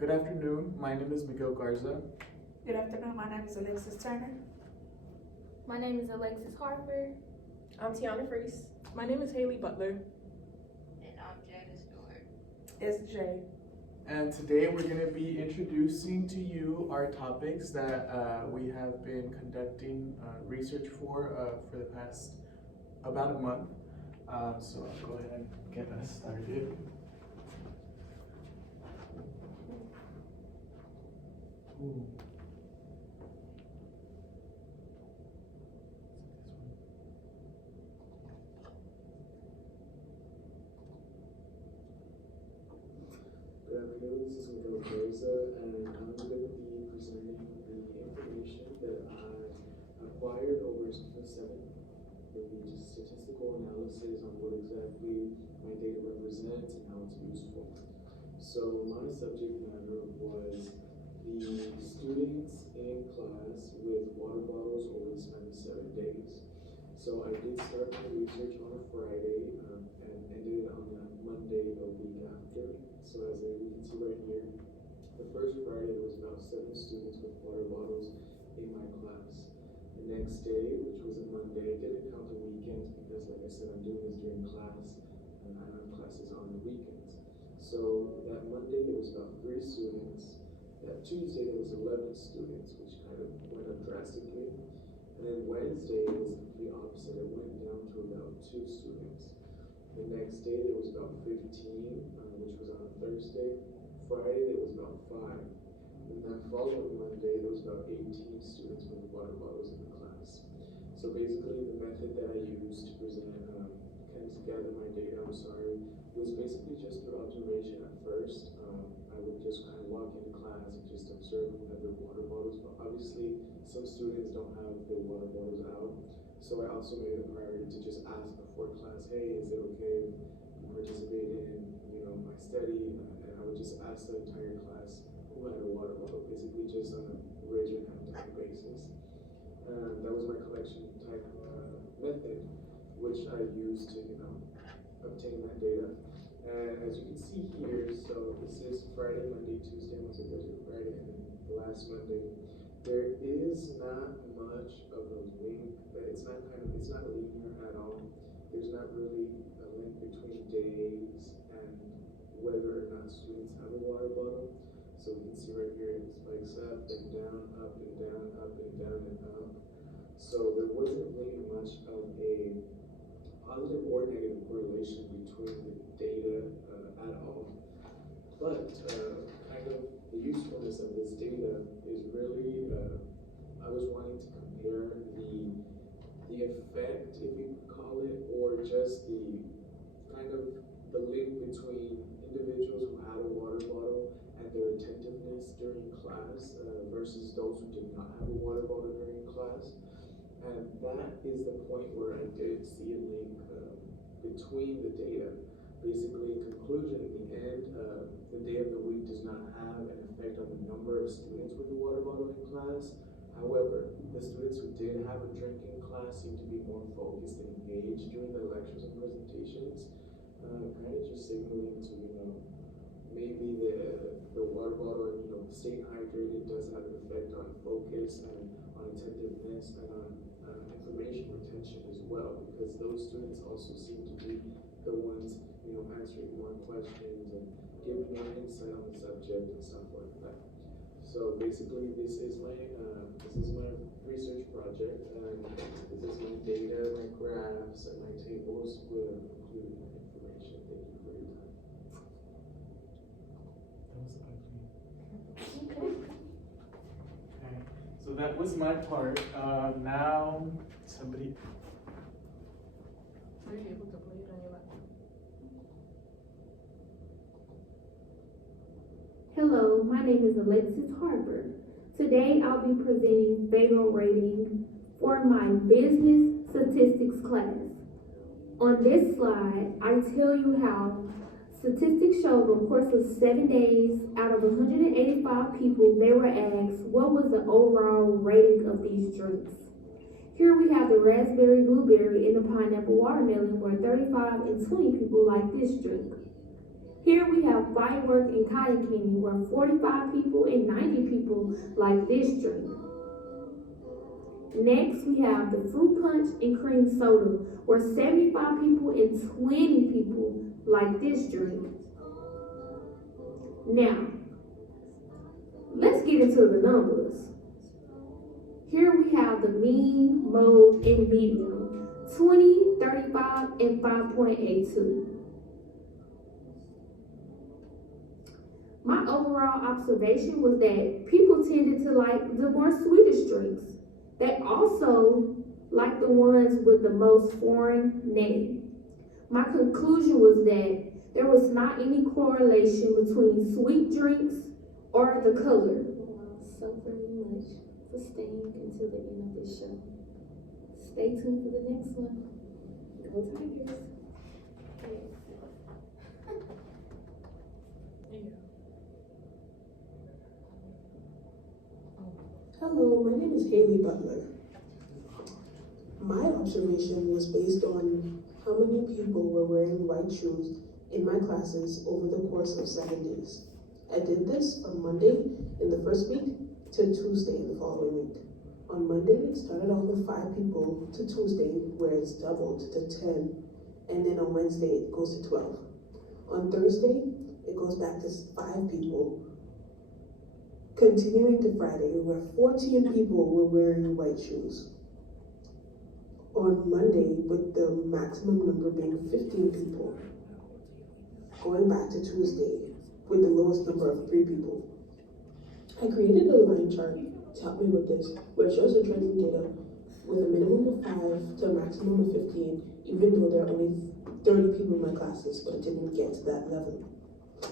Good afternoon. My name is Miguel Garza. Good afternoon. My name is Alexis Turner. My name is Alexis Harper. I'm Tiana Freese. My name is Haley Butler. And I'm Janice Stewart. SJ. And today we're going to be introducing to you our topics that we have been conducting research for the past about a month. So I'll go ahead and get us started. Ooh. Good afternoon, this is Miguel Garza, and I'm going to be presenting the information that I acquired over the 7 maybe just statistical analysis on what exactly my data represents and how it's useful. So my subject matter was the students in class with water bottles over the span of 7 days. So I did start my research on a Friday and ended it on a Monday the week after. So as you can see right here, the first Friday there was about 7 students with water bottles in my class. The next day, which was a Monday, I didn't count the weekends because like I said, I'm doing this during class and I have classes on the weekends. So that Monday there was about 3 students. That Tuesday there was 11 students, which kind of went up drastically. And then Wednesday it was the opposite. It went down to about 2 students. The next day there was about 15, which was on a Thursday. Friday there was about 5. And that following Monday there was about 18 students with water bottles in the class. So basically the method that I used to present, kind of to gather my data, was basically just through observation at first. I would just kind of walk into class and just observe who had their water bottles. But obviously some students don't have their water bottles out. So I also made it a priority to just ask before class, hey, is it okay if you participate in, my study? And I would just ask the entire class who had a water bottle, basically just on a raise your hand type basis. That was my collection type method, which I used to, obtain that data. And as you can see here, so this is Friday, Monday, Tuesday, Wednesday, Thursday, Friday, and then the last Monday. There is not much of a link. It's not linear at all. There's not really a link between days and whether or not students have a water bottle. So we can see right here it spikes up and down, up and down, up and down and up. So there wasn't really much of a positive or negative correlation between the data at all. But kind of the usefulness of this data is really, I was wanting to compare the effect, if you could call it, or just the kind of the link between individuals who had a water bottle and their attentiveness during class versus those who did not have a water bottle during class. And that is the point where I did see a link between the data. Basically, in conclusion, in the end, the day of the week does not have an effect on the number of students with a water bottle in class. However, the students who did have a drink in class seemed to be more focused and engaged during the lectures and presentations, kind of just signaling to, maybe the water bottle and, staying hydrated does have an effect on focus and on attentiveness and on information retention as well, because those students also seem to be the ones, answering more questions and giving more insight on the subject and stuff like that. So basically, this is my research project, and this is my data, my graphs, and my tables will include my information. Thank you for your time. That was ugly. Okay, so that was my part. Now somebody. Are you able to play it on your laptop? Hello, my name is Alexis Harper. Today I'll be presenting Federal rating for my business statistics class. On this slide, I tell you how statistics show over the course of 7 days, out of 185 people, they were asked what was the overall rating of these drinks. Here we have the raspberry, blueberry, and the pineapple watermelon, where 35 and 20 people like this drink. Here we have firework and cotton candy, where 45 people and 90 people like this drink. Next, we have the fruit punch and cream soda, where 75 people and 20 people like this drink. Now, let's get into the numbers. Here we have the mean, mode, and medium, 20, 35, and 5.82. My overall observation was that people tended to like the more Swedish drinks. They also like the ones with the most foreign name. My conclusion was that there was not any correlation between sweet drinks or the color. So very much for staying until the end of this show. Stay tuned for the next one. Go Tigers. Hello, my name is Haley Butler. My observation was based on how many people were wearing white shoes in my classes over the course of 7 days. I did this from Monday in the first week to Tuesday in the following week. On Monday, it started off with 5 people to Tuesday, where it's doubled to 10, and then on Wednesday, it goes to 12. On Thursday, it goes back to 5 people. Continuing to Friday, where 14 people were wearing white shoes. On Monday, with the maximum number being 15 people. Going back to Tuesday, with the lowest number of 3 people. I created a line chart to help me with this, where it shows the trending data with a minimum of 5 to a maximum of 15, even though there are only 30 people in my classes, but it didn't get to that level.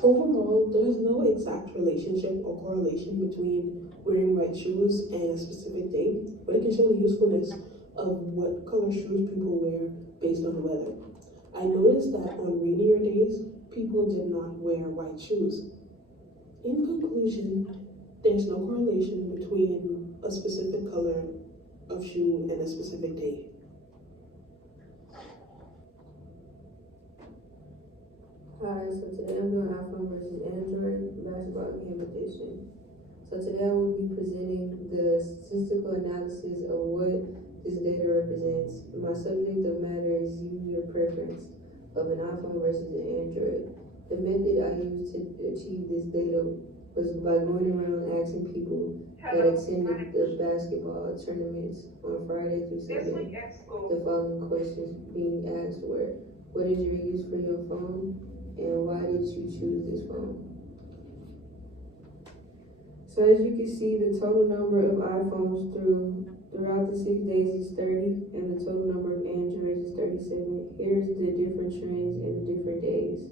Overall, there is no exact relationship or correlation between wearing white shoes and a specific day, but it can show the usefulness of what color shoes people wear based on the weather. I noticed that on rainier days, people did not wear white shoes. In conclusion, there's no correlation between a specific color of shoe and a specific day. Hi, so today I'm doing iPhone versus Android basketball game edition. So today I will be presenting the statistical analysis of what this data represents. My subject of matter is user preference of an iPhone versus an Android. The method I used to achieve this data was by going around asking people that attended the basketball tournaments on Friday through Sunday. The following questions being asked were, what is your use for your phone? And why did you choose this phone? So as you can see, the total number of iPhones throughout the 6 days is 30, and the total number of Androids is 37. Here's the different trends in the different days.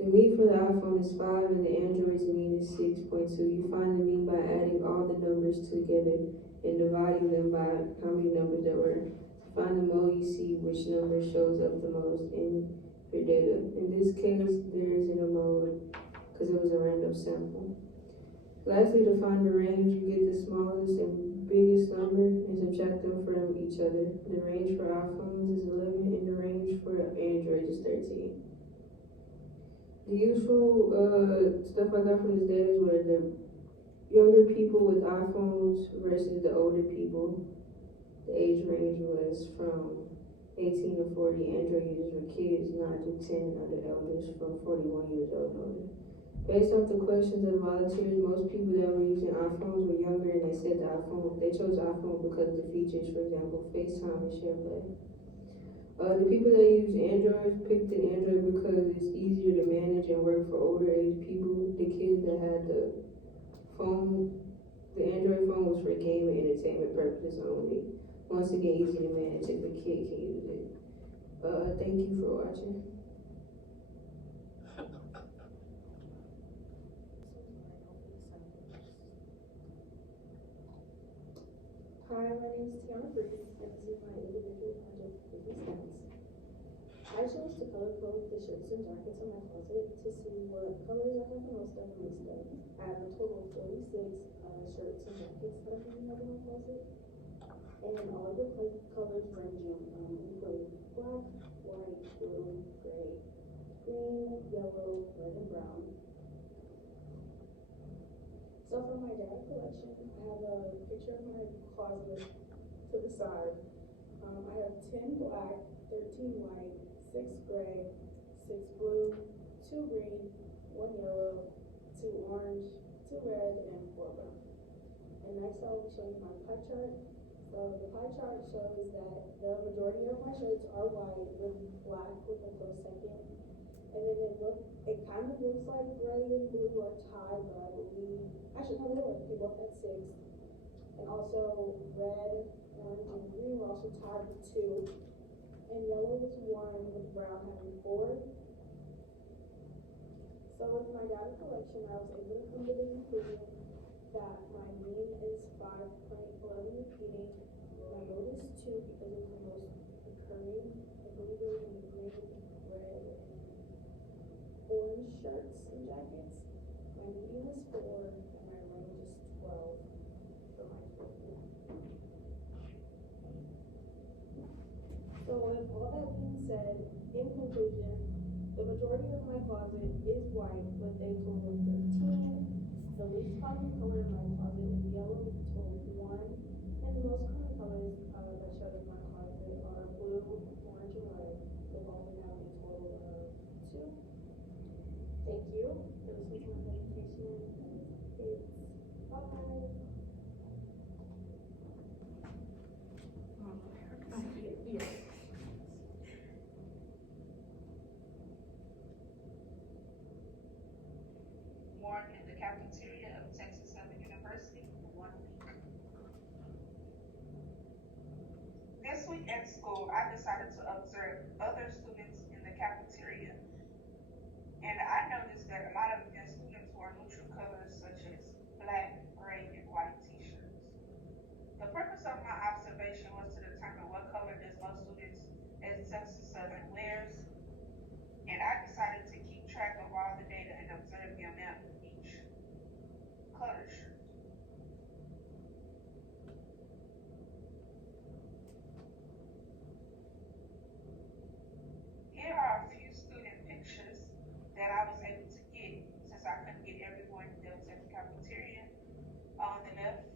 The mean for the iPhone is 5, and the Android's mean is 6.2. You find the mean by adding all the numbers together and dividing them by how many numbers there were. To find the mode, you see which number shows up the most in your data. In this case, there isn't a mode because it was a random sample. Lastly, to find the range, you get the smallest and biggest number and subtract them from each other. The range for iPhones is 11 and the range for Android is 13. The useful stuff I got from this data were the younger people with iPhones versus the older people. The age range was from 18 to 40. Android users were kids, 9 to 10 are the elders from 41 years old and older. Based off the questions of the volunteers, most people that were using iPhones were younger, and they said they chose iPhone because of the features, for example, FaceTime and SharePlay. The people that use Android picked an Android because it's easier to manage and work for older age people. The kids that had the Android phone was for game and entertainment purposes only. Once again, easy to manage if a kid can use it. Thank you for watching. Hi, my name is Tiana Briggs, and this is my individual project for business stats. I chose to color code the shirts and jackets in my closet to see what colors I have the most of and least of. I have a total of 46 shirts and jackets that I have in my closet. And all of the colors range from black, white, blue, gray, green, yellow, red, and brown. So for my data collection, I have a picture of my closet to the side. I have 10 black, 13 white, 6 gray, 6 blue, 2 green, 1 yellow, 2 orange, 2 red, and 4 brown. And next I will show you my pie chart. So the pie chart shows that the majority of my shirts are white with black with a close second. And then it kind of looks like gray and blue are tied, but I believe, actually no, they both at 6. And also red, orange, and green were also tied with 2. And yellow was 1 with brown having 4. So with my data collection, I was able to come to the conclusion that my mean is 5.11 repeating. My mode is 2 because it's the most recurring. I believe it was in the green, red, and orange shirts and jackets. My median is 4 and my range is 12 for my total. So with all that being said, in conclusion, the majority of my closet is white with a total of 13. The least common color in my closet is yellow with a total of 1. And the most common colors that show in my closet are blue, orange, and red, with all of them having a total of 2. Thank you for listening to my presentation. Bye. Born in the cafeteria of Texas Southern University for 1 week. This week at school, I decided to observe other students in the cafeteria. And I noticed that a lot of the students wore neutral colors such as black, gray, and white t-shirts. The purpose of my observation was to determine what color does most students at Texas Southern wears. And I decided to keep track of all the data and observe the amount of each color shirt. Here are a few student pictures that I was able to get since I couldn't get everyone that was at the cafeteria. On the left,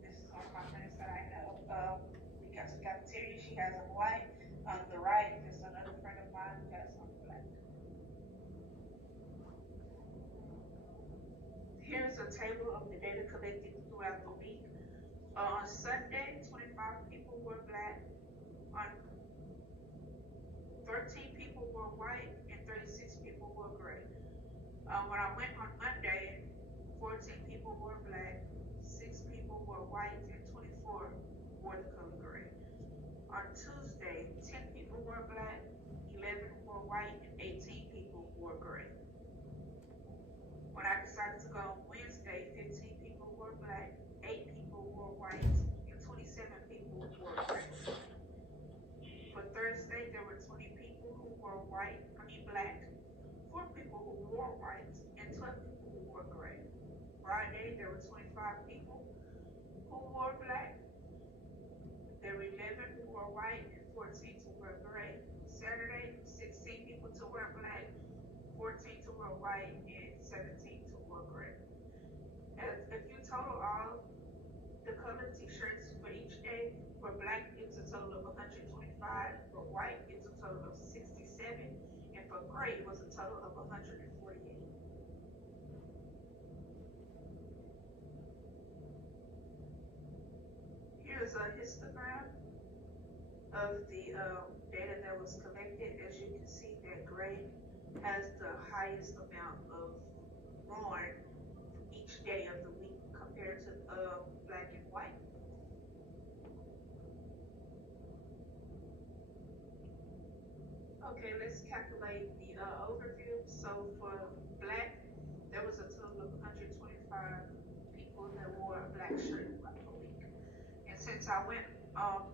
this is one of my friends that I know. We got to the cafeteria, she has on white. On the right, there's another friend of mine who has on black. Here's a table of the data collected throughout the week. On Sunday, 25 people were black. On 13 people were white and 36 people were gray. When I went on Monday, 14 people were black, 6 people were white, and 24 wore the color gray. On Tuesday, 10 people were black, 11 were white, and 18 people were gray. When I decided to go on Wednesday, 15 people were black, 8 people were white, and 27 people were gray. For Thursday, there were 20 people who were black, 4 people who wore white, and 12 people who wore gray. Friday, there were 25 people who wore black. There were 11 who were white and 14 who were gray. Saturday, 16 people to wear black, 14 to wear white, and 17 to wear gray. If you total all the colored t-shirts for each day, for black it's a total of 125, for white it's a total of 67, and for gray it was a total of 148. Here's a histogram of the data that was collected. As you can see, that gray has the highest amount of worn each day of the week compared to black and white. Okay, let's calculate the overview. So for black, there was a total of 125 people that wore a black shirt throughout the week. And since I went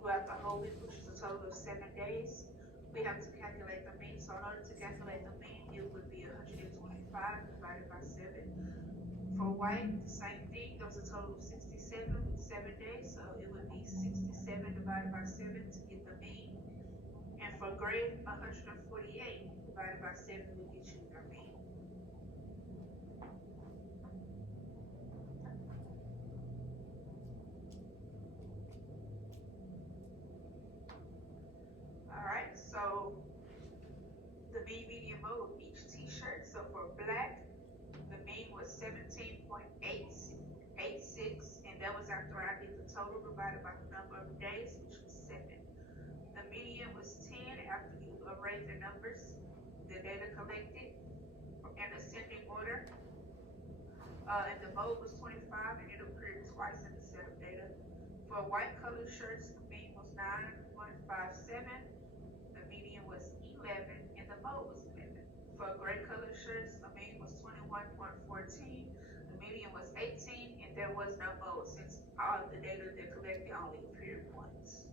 throughout the whole week, which is a total of 7 days, we have to calculate the mean. So in order to calculate the mean, it would be 125 divided by 7. For white, the same thing. There was a total of 67 in 7 days, so it would be 67 divided by 7 to get the mean. And for gray, 148 divided by 7 will get you their mean. Alright, so the mean, median, mode of each t-shirt. So for black, the mean was 17.886, and that was after I did the total divided by the number of days, which was 7. The median was 10 after you arrayed the numbers, the data collected in ascending order. And the mode was 25, and it appeared twice in the set of data. For white colored shirts, the mean was 9.57, the median was 11, and the mode was 11. For gray colored shirts, the mean was 21.14, the median was 18, and there was no mode since all of the data they collected only appeared once.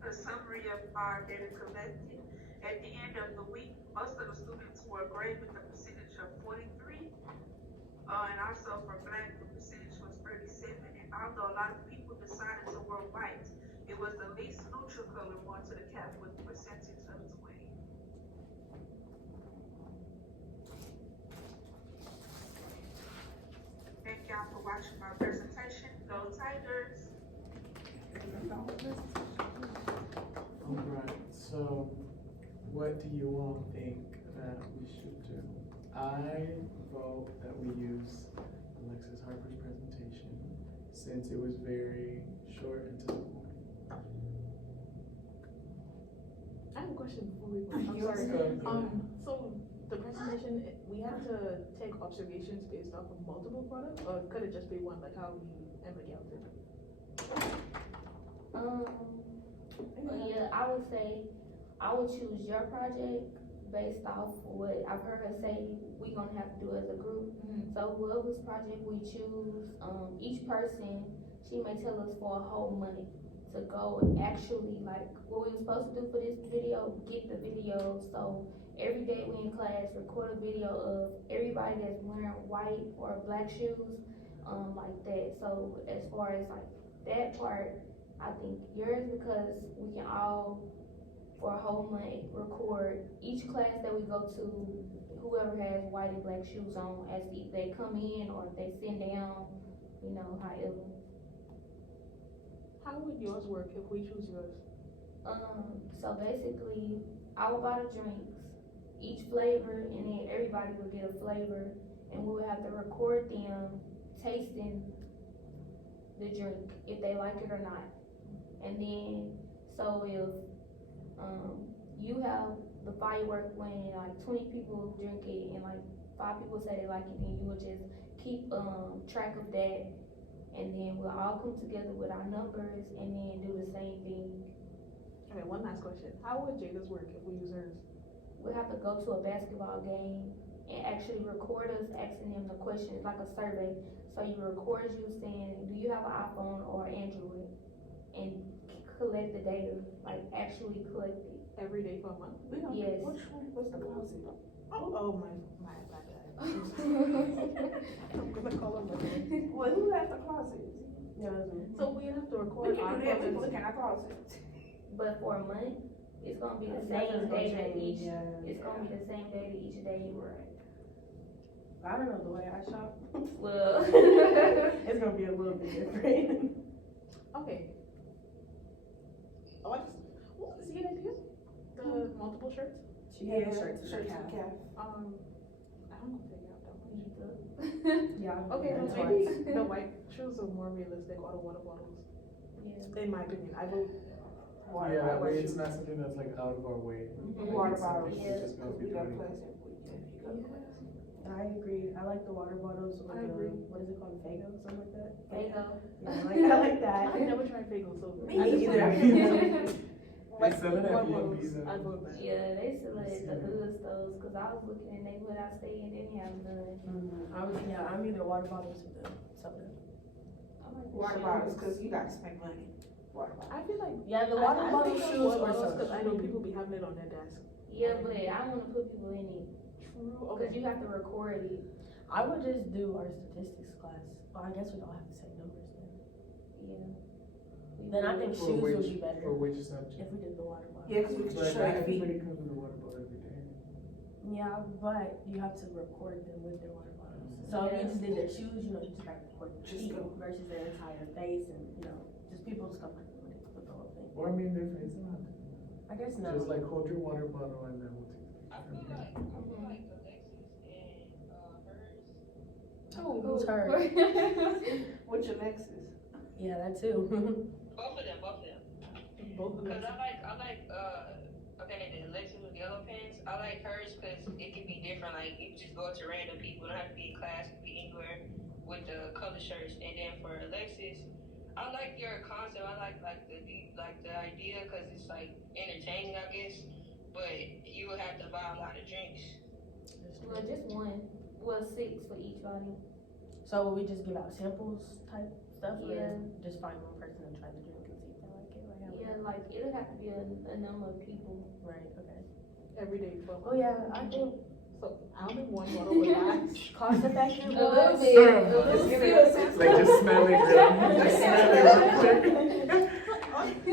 A summary of our data collected. At the end of the week, most of the students were gray with a percentage of 43. And also for black, the percentage was 37. And although a lot of people decided to wear white, it was the least neutral color going to the cap with a percentage of 20. Thank y'all for watching my presentation. Go Tigers! Alright, so what do you all think that we should do? I vote that we use Alexis Harper's presentation since it was very short and to the point. I have a question before we go. I'm Yes, sorry. go ahead. So the presentation, we have to take observations based off of multiple products, or could it just be one, like how we and Miguel did? Well, yeah, I would say I would choose your project based off what I've heard her say we gonna have to do as a group. So whoever's project we choose, each person, she may tell us for a whole month to go and actually, like, what we were supposed to do for this video, get the video. So every day we in class, record a video of everybody that's wearing white or black shoes, like that. So as far as like that part, I think yours, because we can all, for a whole month, record each class that we go to, whoever has white and black shoes on, as they come in or if they sit down, you know, however. How would yours work if we choose yours? So basically, I would buy the drinks, each flavor, and then everybody would get a flavor, and we would have to record them tasting the drink, if they like it or not. And then, so if, you have the firework when like 20 people drink it and like 5 people say they like it, then you would just keep, track of that. And then we'll all come together with our numbers and then do the same thing. Okay, one last question. How would Jada's work if we use hers? We have to go to a basketball game and actually record us asking them the questions, like a survey. So you record you saying, do you have an iPhone or Android? And collect the data, like actually collect it. Every day for a month? Yes. What's the closet? Oh, my bad. I'm gonna call him again. Well, who has the closet? So we have to We record can our do that, we can clothes. look in our closet. But for a month, it's gonna be the same data each, it's gonna be the same data each day you were. I don't know, the way I shop, Well. it's gonna be a little bit different. Okay. Oh, what is the idea? The multiple shirts? She had shirts in her Shirts cap. and cap. I don't know figure out that one. Yeah. Okay, that's then why. maybe the white shoes are more realistic, or the water bottles. Yeah. In my opinion, I vote. Yeah, that way it's not something that's like out of our way. Water It's something bottles. we're just gonna be You got doing. plastic, you got plastic. I agree, I like the water bottles with I agree. what is it called, Faygo, something like that? There you go. Yeah, I like that. I never tried bagel, so. Me I just either. want- They sell it at Water B&B bottles, though. I vote that. Yeah, they still at the hood stores, cause I was looking in neighborhood I stay in, they didn't have none. I'm either water bottles or the soda. I like the Water shoes. bottles, cause you gotta spend money. Water bottles. I feel like. Yeah, the water I bottle think shoes water or bottles, soda. cause I know people be having it on their desk. Yeah, but I wanna put people in it, True, cause okay. you have to record it, I would just do our statistics class. Oh, I guess we don't have the same numbers then. yeah. Then I think For shoes would which, be better for which subject? if we did the water bottle. Yeah, cause we could But show not your feet. everybody comes with a water bottle every day. Yeah, but you have to record them with their water bottles. So if you just did their shoes, you know, you just gotta record their Just feet go. versus their entire face and, you know, just people just comfortable with it, with the whole thing. Or I mean, their face not. I guess no. Just like hold your water bottle and then we'll take I the feel picture. like Alexis and, hers, Oh, who's her? What's your Lexus? Yeah, that too. both of them. Both of Cause them. I like, okay, the Alexis with yellow pants, I like hers cause it can be different, like, you can just go to random people, don't have to be in class, it can be anywhere with the color shirts, and then for Alexis, I like your concept, I like the idea, cause it's like entertaining, I guess, but you would have to buy a lot of drinks. Well, just one, well, 6 for each body. So will we just give out samples type stuff or Yeah. just find one person and try the drink and see if they like it? Like, how would Yeah, that- like, it'll have to be a number of people. Right, okay. Everyday fun. Oh yeah, I think So how many one bottle would last? cost effective A little was. bit. Sure. A little Just give bit. it a sense. Like just smell it real, just smell it real quick. Or like,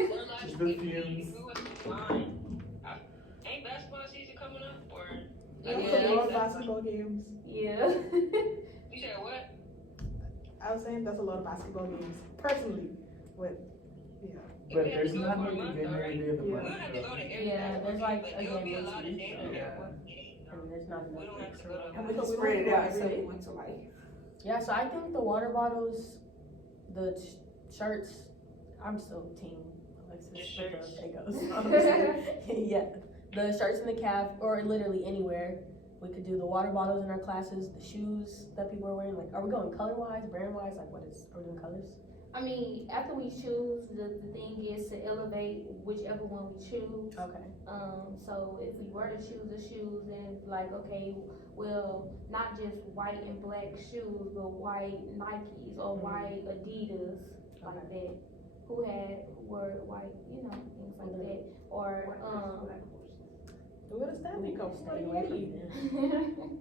Just the if fumes. we was fine, ain't basketball season coming up, or? Yeah, Yeah. all basketball games. Yeah. You said what? I was saying that's a lot of basketball games, personally, but, yeah. But there's not like a game every day of the Yeah. We month. don't have to go to every Yeah, basketball there's like game, a but there'll game be a once lot a of week, days so- where Yeah. one game, And there's not we enough don't have drinks to go to. And we around. can spread it out, so Right. we went to like, Yeah, so I think the water bottles, the shirts, I'm still team Alexis The with shirts. the Fagos. Yeah, the shirts in the calf or literally anywhere. We could do the water bottles in our classes, the shoes that people are wearing. Like, are we going color wise, brand wise? Like, are we doing colors? I mean, after we choose, the thing is to elevate whichever one we choose. Okay. So if we were to choose the shoes, then like, okay, well, not just white and black shoes, but white Nikes or white Adidas, like that. Who were white, you know, things like that. Or, where the Stanley come from? Stay away from you then.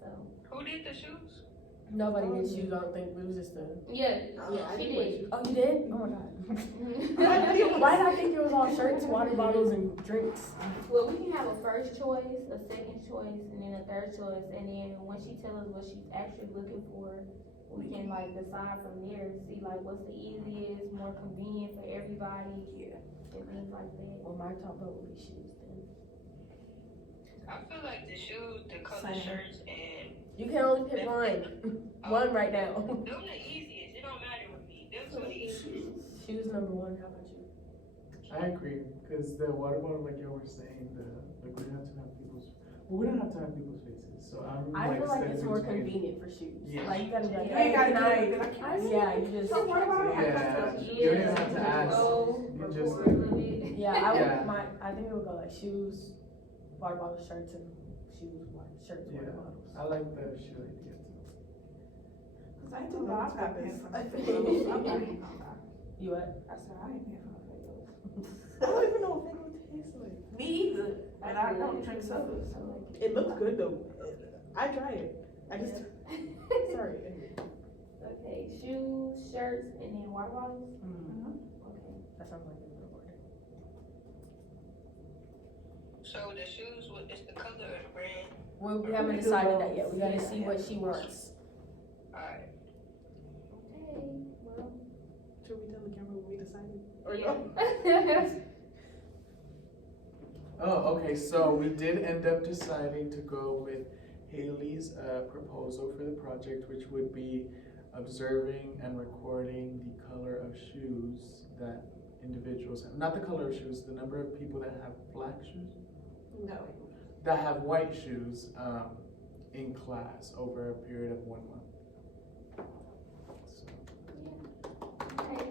so, Who did the shoes? Nobody did shoes, I don't think. It was just a. yeah, I she did did. Oh, you did? Oh my god. Why did I think it was all shirts, water bottles, and drinks? Well, we can have a first choice, a second choice, and then a third choice, and then when she tells us what she's actually looking for, we can like decide from there to see like what's the easiest, more convenient for everybody, and things like that. Well, my top vote would be shoes then. I feel like the shoes, the color Same. shirts, and You can only pick one. One right now. them the easiest. It don't matter with me. Them two the easiest. Shoes number one. How about you? I agree, because the water bottle, like you were saying, like we don't have to have people's, well, we don't have to have people's faces, so I'm I like feel like it's stepping more between- convenient for shoes. Yeah. Like you gotta be like, You ain't hey, gotta can do it, 'cause I can't see. Yeah, you just. So what about Yeah, you don't even have to ask, Go, you just, record a little bit. Yeah, I would. Yeah. I think it would go like shoes, water bottles, shirts, and shoes, shirts, water Yeah. bottles. I like the shoe idea too. Cause I ain't know I've got this. You what? I said, I ain't paying for no Fagos. I don't even know what Fagos tastes like. Me either, and I don't drink sodas. It looks good though. I try it. I just, sorry. Okay, shoes, shirts, and then water bottles? Mm, Okay. that sounds like a good order. So the shoes, it's the color of the brand. Well, we haven't decided that yet. We gotta see what she wants. Alright. Okay, well. Should we tell the camera what we decided? Or Yeah. no? Oh, okay, so we did end up deciding to go with Haley's proposal for the project, which would be observing and recording the color of shoes that individuals have. Not the color of shoes, the number of people that have black shoes, No. that have white shoes in class over a period of 1 month. So, Okay.